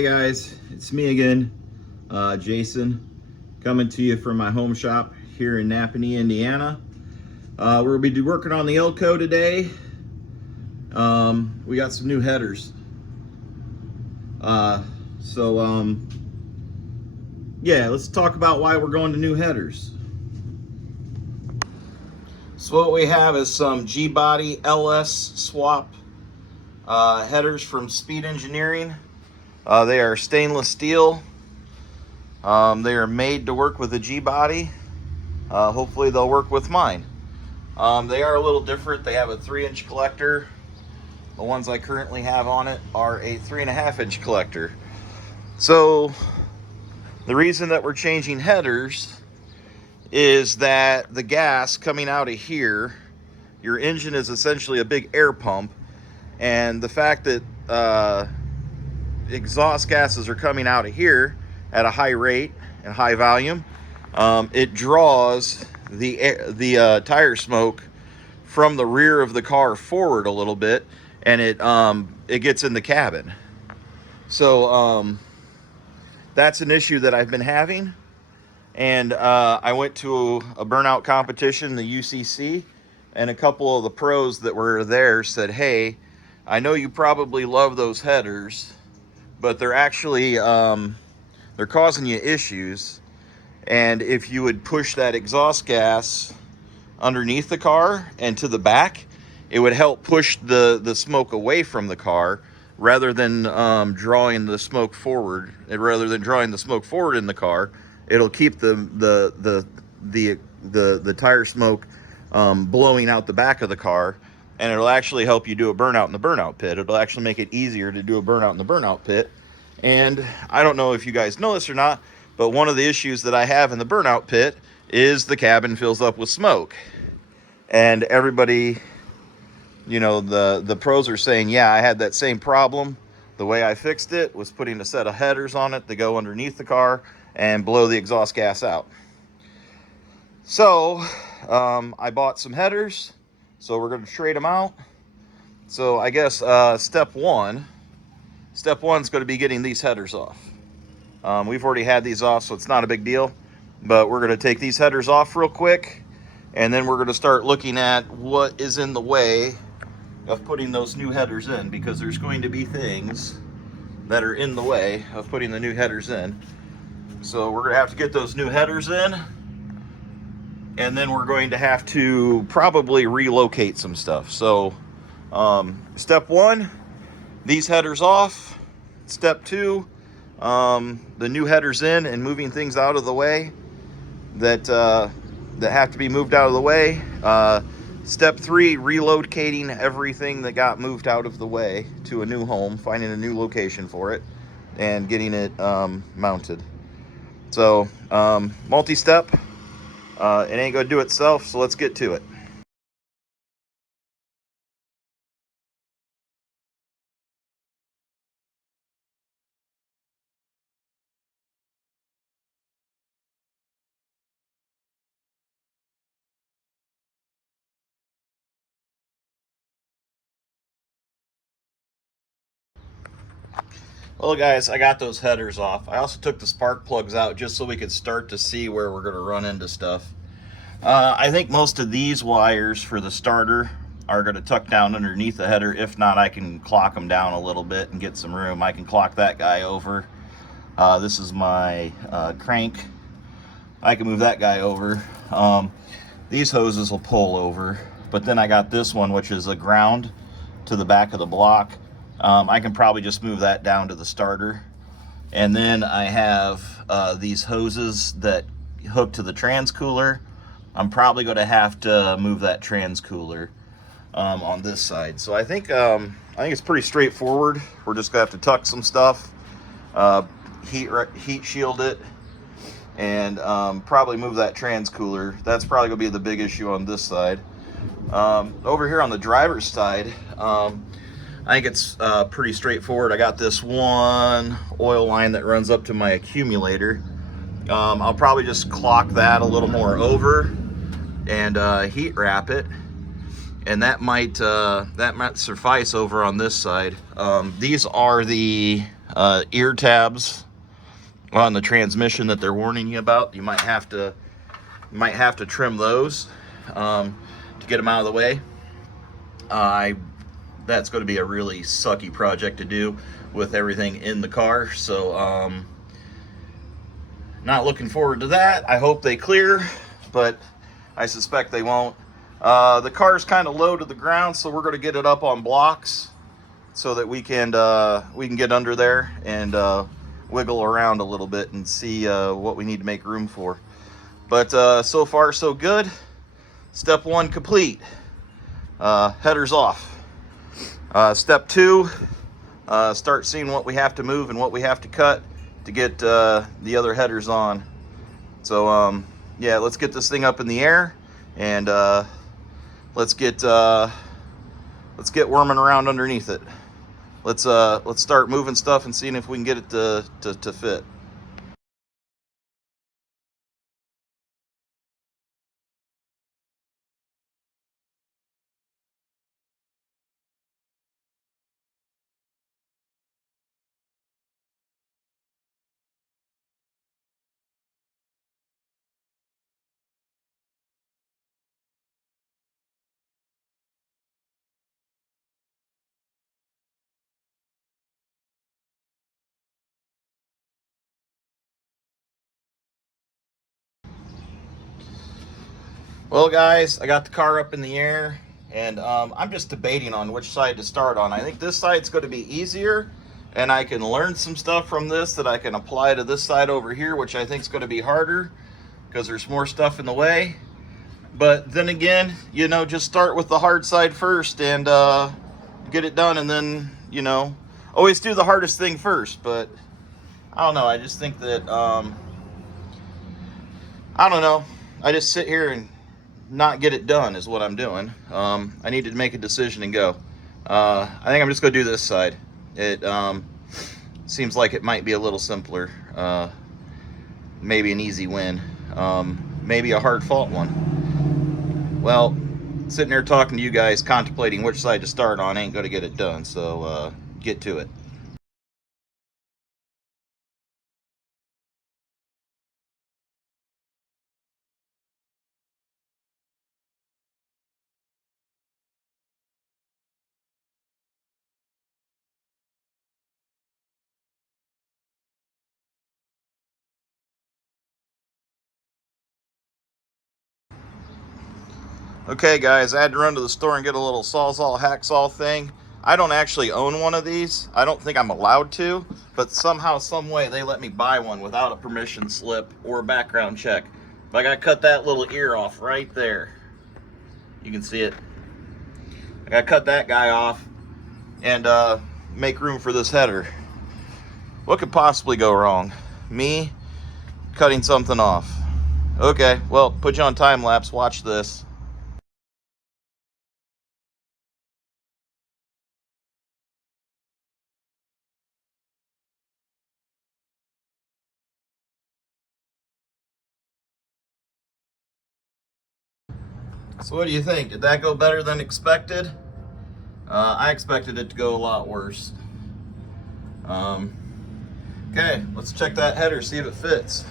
Hey guys, it's me again, Jason, coming to you from my home shop here in Napanee, Indiana. We'll be working on the Elco today. We got some new headers. Yeah, let's talk about why we're going to new headers. So what we have is some G-body LS Swap headers from Speed Engineering. They are stainless steel. They are made to work with a G-body. Hopefully they'll work with mine. They are a little different. They have a 3-inch collector. The ones I currently have on it are a 3.5-inch collector. So the reason that we're changing headers is that the gas coming out of here, your engine is essentially a big air pump, and the fact that exhaust gases are coming out of here at a high rate and high volume, it draws the tire smoke from the rear of the car forward a little bit, and it gets in the cabin. So that's an issue that I've been having, and I went to a burnout competition, the UCC, and a couple of the pros that were there said, hey, I know you probably love those headers, but they're actually they're causing you issues, and if you would push that exhaust gas underneath the car and to the back, it would help push the smoke away from the car rather than drawing the smoke forward. And rather than drawing the smoke forward in the car, it'll keep the tire smoke blowing out the back of the car, and it'll actually help you do a burnout in the burnout pit. It'll actually make it easier to do a burnout in the burnout pit. And I don't know if you guys know this or not, but one of the issues that I have in the burnout pit is the cabin fills up with smoke. And everybody, you know, the pros are saying, yeah, I had that same problem. The way I fixed it was putting a set of headers on it to go underneath the car and blow the exhaust gas out. So I bought some headers, so we're going to trade them out. So I guess step one's going to be getting these headers off. We've already had these off, so it's not a big deal, but we're going to take these headers off real quick, and then we're going to start looking at what is in the way of putting those new headers in, because there's going to be things that are in the way of putting the new headers in. So we're going to have to get those new headers in, and then we're going to have to probably relocate some stuff. So step one, these headers off. Step two, the new headers in and moving things out of the way that have to be moved out of the way. Step three, relocating everything that got moved out of the way to a new home, finding a new location for it, and getting it mounted. So multi-step, it ain't gonna do itself, so let's get to it. Well guys, I got those headers off. I also took the spark plugs out just so we could start to see where we're going to run into stuff. I think most of these wires for the starter are going to tuck down underneath the header. If not, I can clock them down a little bit and get some room. I can clock that guy over. This is my crank. I can move that guy over. These hoses will pull over, but then I got this one, which is a ground to the back of the block. I can probably just move that down to the starter. And then I have these hoses that hook to the transcooler. I'm probably going to have to move that transcooler on this side. So I think it's pretty straightforward. We're just going to have to tuck some stuff, heat shield it, and probably move that transcooler. That's probably going to be the big issue on this side. Over here on the driver's side, I think it's pretty straightforward. I got this one oil line that runs up to my accumulator. I'll probably just clock that a little more over and heat wrap it, and that might suffice over on this side. These are the ear tabs on the transmission that they're warning you about. You might have to trim those to get them out of the way. That's going to be a really sucky project to do with everything in the car, so not looking forward to that. I hope they clear, but I suspect they won't. The car's kind of low to the ground, so we're going to get it up on blocks so that we can get under there and wiggle around a little bit and see what we need to make room for. But so far so good. Step 1 complete. Headers off. Step 2, start seeing what we have to move and what we have to cut to get the other headers on. So yeah, let's get this thing up in the air, and let's get worming around underneath it. Let's start moving stuff and seeing if we can get it to fit. Well, guys, I got the car up in the air, and I'm just debating on which side to start on. I think this side's going to be easier, and I can learn some stuff from this that I can apply to this side over here, which I think is going to be harder because there's more stuff in the way. But then again, you know, just start with the hard side first and get it done, and then, you know, always do the hardest thing first. But I don't know, I just think that I don't know, I just sit here and not get it done is what I'm doing. I need to make a decision and go. I think I'm just gonna do this side. It seems like it might be a little simpler. Maybe an easy win. Maybe a hard fought one. Well, sitting there talking to you guys, contemplating which side to start on ain't gonna get it done, so get to it. Okay guys, I had to run to the store and get a little Sawzall hacksaw thing. I don't actually own one of these. I don't think I'm allowed to, but somehow, some way they let me buy one without a permission slip or a background check. But I gotta cut that little ear off right there. You can see it. I gotta cut that guy off and make room for this header. What could possibly go wrong? Me cutting something off. Okay, well, put you on time lapse, watch this. So what do you think? Did that go better than expected? I expected it to go a lot worse. Okay, let's check that header, see if it fits.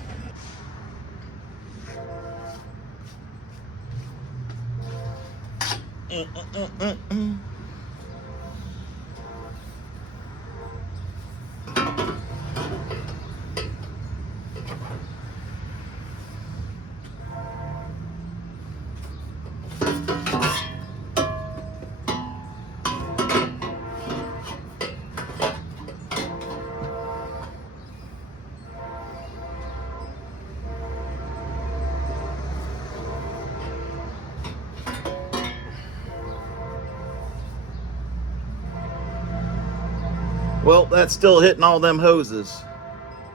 Well, that's still hitting all them hoses.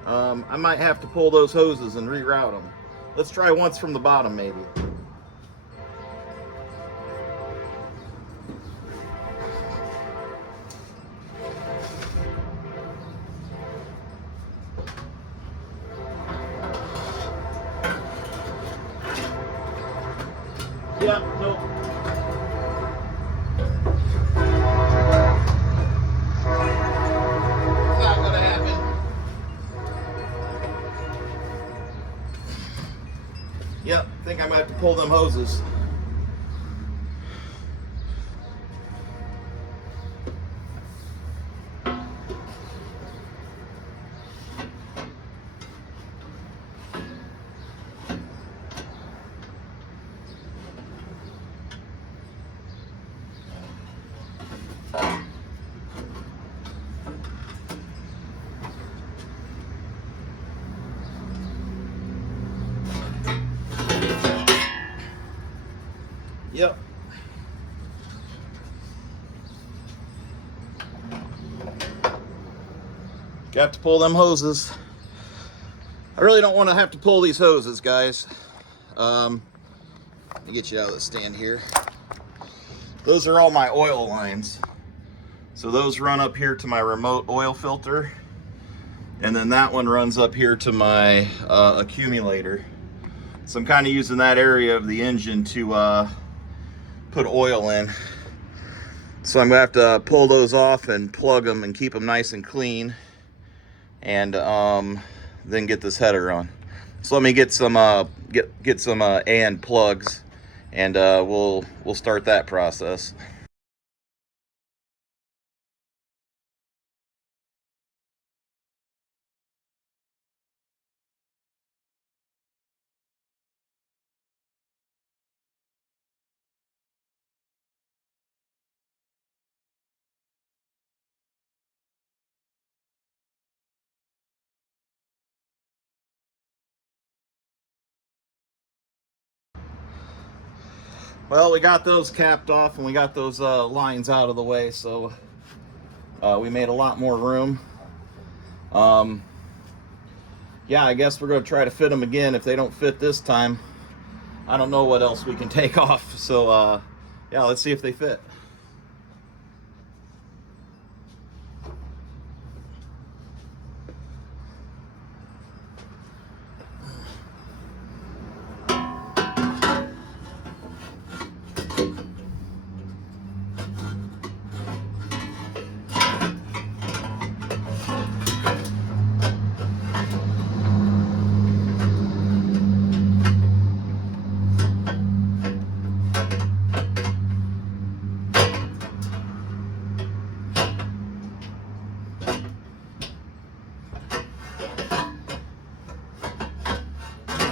I might have to pull those hoses and reroute them. Let's try once from the bottom, maybe. Yeah, nope. Not gonna happen. Yep, I think I might have to pull them hoses. Yep. Got to pull them hoses. I really don't want to have to pull these hoses, guys. Let me get you out of the stand here. Those are all my oil lines. So those run up here to my remote oil filter. And then that one runs up here to my accumulator. So I'm kind of using that area of the engine to put oil in. So I'm gonna have to pull those off and plug them and keep them nice and clean, and then get this header on. So let me get some get some and plugs, and we'll start that process. Well, we got those capped off and we got those lines out of the way, so we made a lot more room. Yeah, I guess we're going to try to fit them again. If they don't fit this time, I don't know what else we can take off. So yeah, let's see if they fit.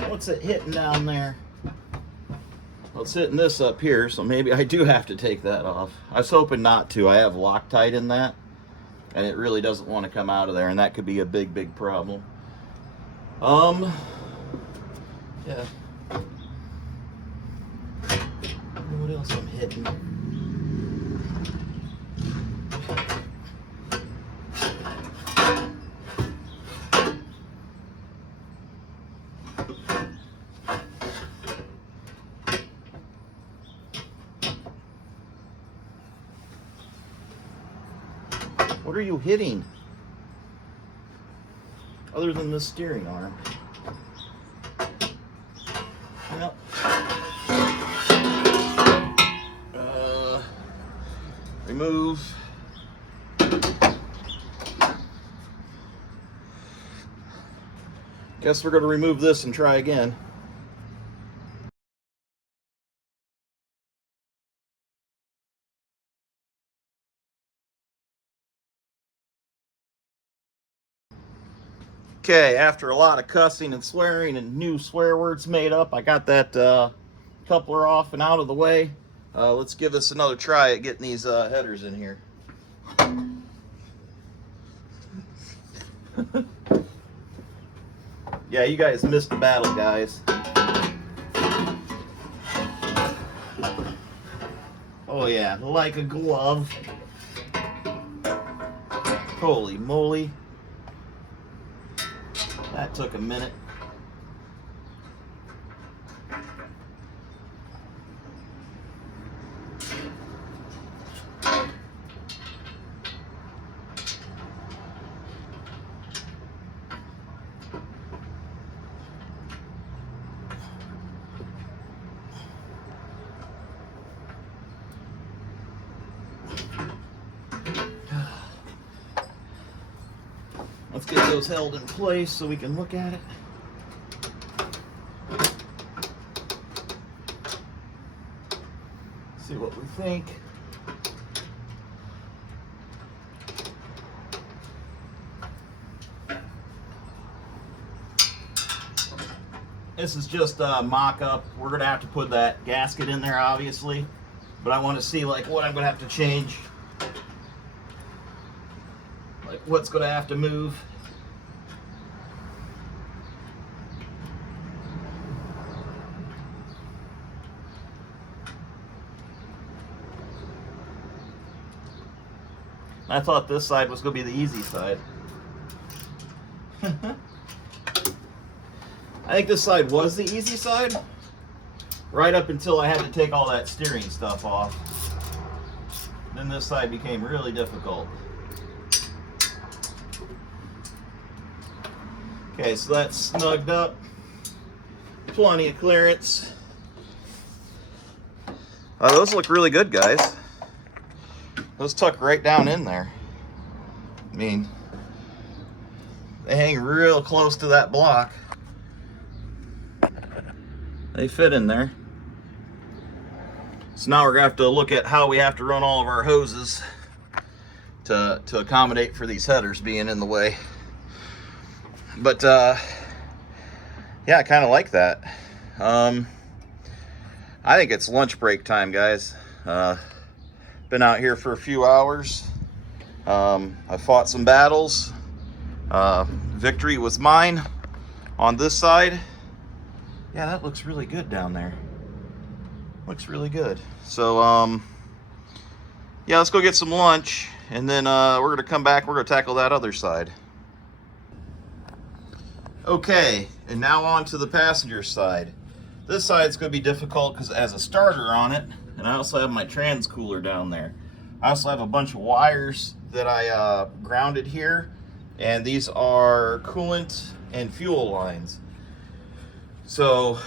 What's it hitting down there? Well, it's hitting this up here, so maybe I do have to take that off. I was hoping not to. I have Loctite in that, and it really doesn't want to come out of there, and that could be a big problem. Yeah. What else I'm hitting? What are you hitting? Other than the steering arm. Well, remove. Guess we're going to remove this and try again. Okay, after a lot of cussing and swearing and new swear words made up, I got that coupler off and out of the way. Let's give this another try at getting these headers in here. Yeah, you guys missed the battle, guys. Oh yeah, like a glove. Holy moly. That took a minute. Let's get those held in place so we can look at it. See what we think. This is just a mock-up. We're gonna have to put that gasket in there, obviously, but I want to see like what I'm gonna have to change, like what's gonna have to move. I thought this side was gonna be the easy side. I think this side was the easy side, right up until I had to take all that steering stuff off. Then this side became really difficult. Okay, so that's snugged up. Plenty of clearance. Those look really good, guys. Those tuck right down in there. I mean, they hang real close to that block. They fit in there. So now we're gonna have to look at how we have to run all of our hoses to accommodate for these headers being in the way. But yeah, I kind of like that. I think it's lunch break time, guys. Been out here for a few hours. I fought some battles. Victory was mine on this side. Yeah, that looks really good down there. Looks really good. So, yeah, let's go get some lunch, and then we're gonna come back, we're gonna tackle that other side. Okay, and now on to the passenger side. This side's gonna be difficult because it has a starter on it, and I also have my trans cooler down there. I also have a bunch of wires that I grounded here, and these are coolant and fuel lines. So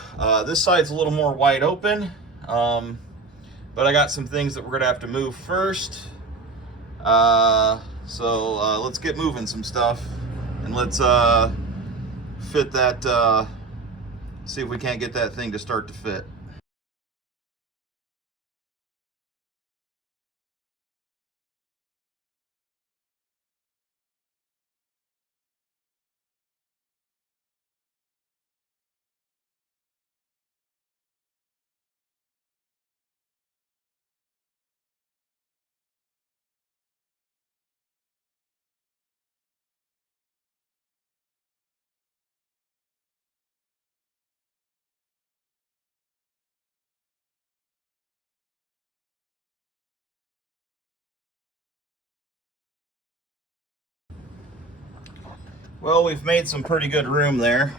this side's a little more wide open, but I got some things that we're gonna have to move first. So let's get moving some stuff, and let's fit that, see if we can't get that thing to start to fit. Well, we've made some pretty good room there.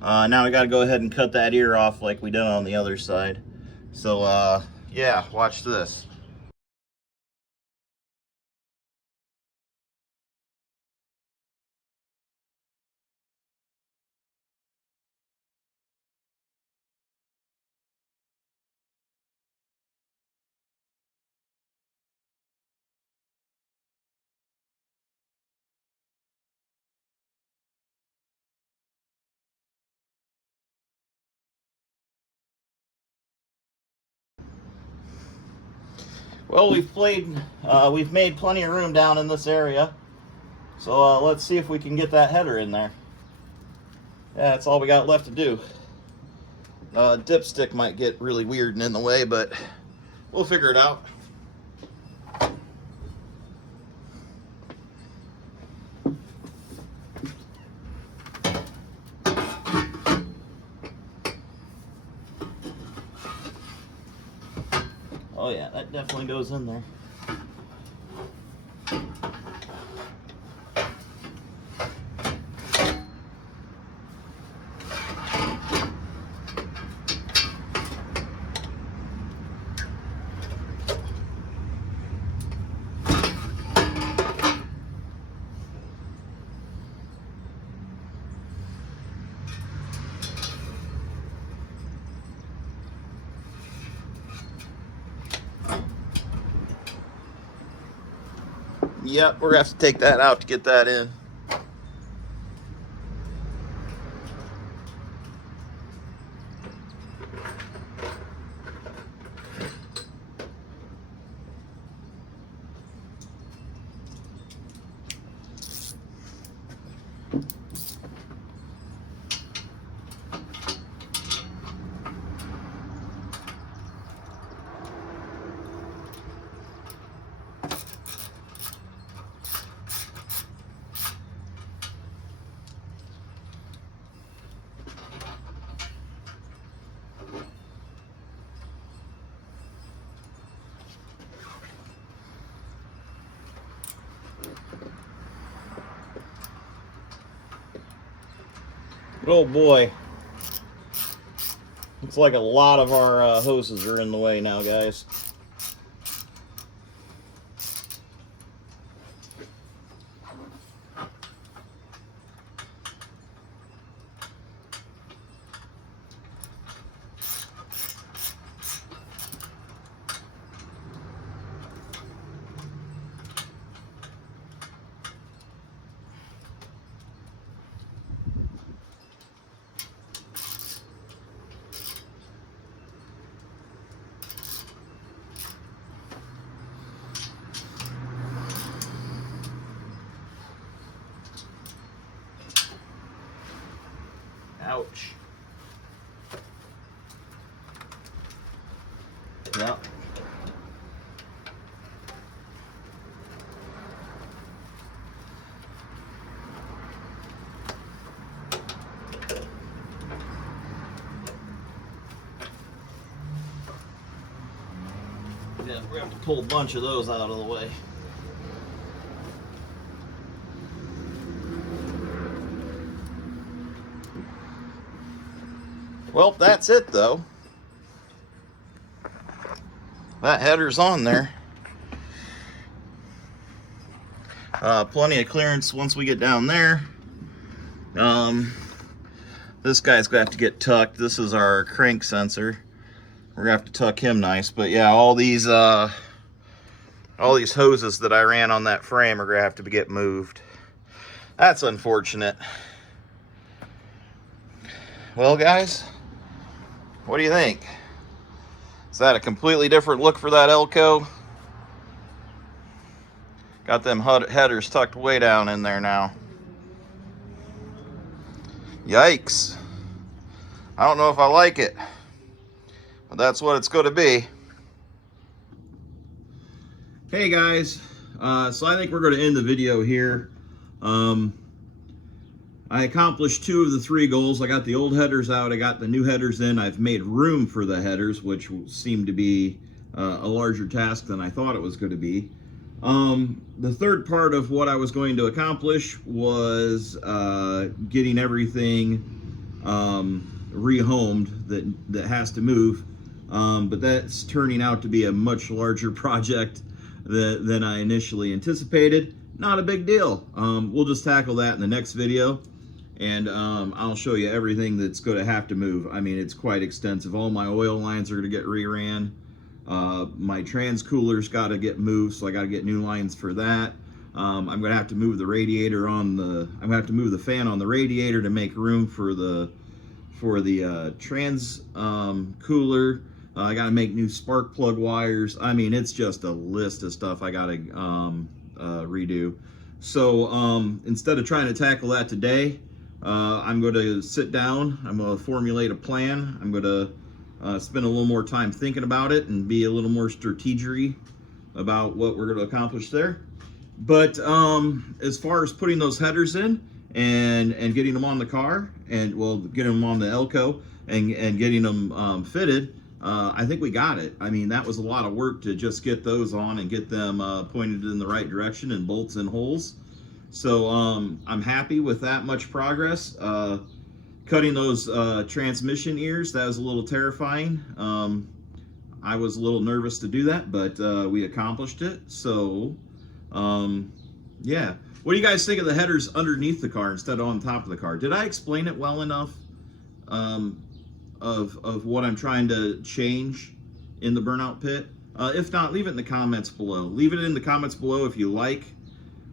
Now we got to go ahead and cut that ear off like we did on the other side. So yeah, watch this. Well, we've made plenty of room down in this area. So let's see if we can get that header in there. Yeah, that's all we got left to do. Dipstick might get really weird and in the way, but we'll figure it out. Oh yeah, that definitely goes in there. Yep, we're gonna have to take that out to get that in. But oh boy, looks like a lot of our hoses are in the way now, guys. Ouch. Yep. Yeah, we're gonna have to pull a bunch of those out of the way. Well, that's it though. That header's on there. Plenty of clearance once we get down there. This guy's gonna have to get tucked. This is our crank sensor. We're gonna have to tuck him nice. But yeah, all these hoses that I ran on that frame are gonna have to get moved. That's unfortunate. Well, guys, what do you think? Is that a completely different look for that Elco? Got them headers tucked way down in there now. Yikes. I don't know if I like it, but that's what it's going to be. Hey guys, so I think we're going to end the video here. I accomplished 2 of the 3 goals. I got the old headers out, I got the new headers in. I've made room for the headers, which seemed to be a larger task than I thought it was going to be. The third part of what I was going to accomplish was getting everything rehomed that has to move, but that's turning out to be a much larger project than I initially anticipated. Not a big deal. We'll just tackle that in the next video, and I'll show you everything that's going to have to move. I mean, it's quite extensive. All my oil lines are going to get reran. My trans cooler's got to get moved, so I got to get new lines for that. I'm going to have to move the radiator on the. I'm going to have to move the fan on the radiator to make room for the trans cooler. I got to make new spark plug wires. I mean, it's just a list of stuff I got to redo. So instead of trying to tackle that today, I'm going to sit down. I'm going to formulate a plan. I'm going to spend a little more time thinking about it and be a little more strategic about what we're going to accomplish there. But as far as putting those headers in and getting them on the car, and well, getting them on the Elco and getting them fitted, I think we got it. I mean, that was a lot of work to just get those on and get them pointed in the right direction and bolts and holes. So I'm happy with that much progress. Cutting those transmission ears, that was a little terrifying. I was a little nervous to do that, but we accomplished it. So yeah, what do you guys think of the headers underneath the car instead of on top of the car? Did I explain it well enough of what I'm trying to change in the burnout pit? If not, leave it in the comments below. Leave it in the comments below if you like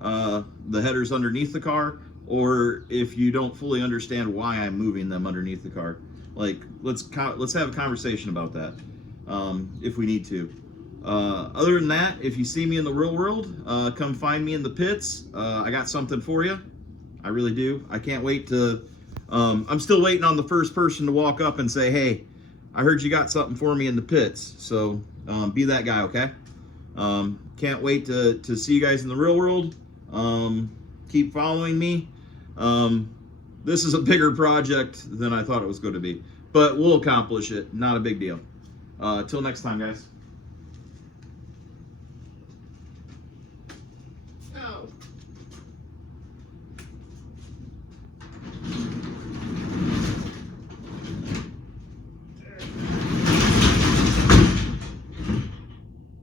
the headers underneath the car, or if you don't fully understand why I'm moving them underneath the car. Like, let's have a conversation about that if we need to. Other than that, if you see me in the real world, come find me in the pits. I got something for you. I really do. I can't wait to. I'm still waiting on the first person to walk up and say, "Hey, I heard you got something for me in the pits." So be that guy, okay? Can't wait to see you guys in the real world. Keep following me. This is a bigger project than I thought it was going to be, but we'll accomplish it. Not a big deal. Till next time, guys.